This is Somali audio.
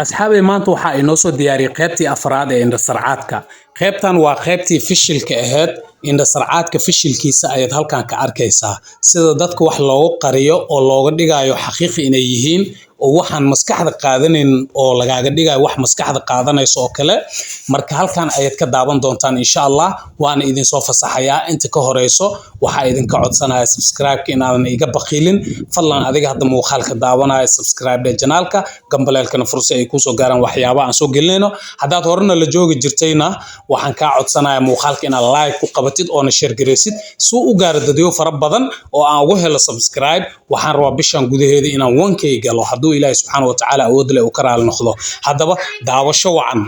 أصحابي maanta waxa inoo soo diyaariyay qaybtii afraad ee indhasarcaadka. Qaybtan waa qaybtii fishilka ahayd. Indhasarcaadka fishilkiisa ayaad halkan ka arkaysaa. Sida dadka wax loogu qariyo oo looga dhigayo xaqiiqi inay yihiin oo waxaan maskaxda qaadanin oo lagaaga dhigayo wax maskaxda qaadanayso oo kale. Marka halkan ayaad ka daawan doontaan insha Allah. Waana idin soo fasaxayaa inta ka horeyso. Waxaa idinka codsanaya subscribe inaadan iga baqiilin. Fadlan adiga hadda muuqaalka daawanaya subscribe channelka gambaleelkana fursa ay ku soo gaaraan waxyaabaha aan soo gelinayno. Haddaad horena la joogi jirtayna waxaan ka codsanayaa muuqaalka inaad like ku qabatid oo na share gareysid si uu u gaaro dadyo fara badan oo aan ugu helo subscribe. Waxaan rabaa bishan gudaheeda inaan 1k galo hadduu Ilaahay subxaanahu wa ta'aala awood leh uu ka raali noqdo. Haddaba daawasho wacan.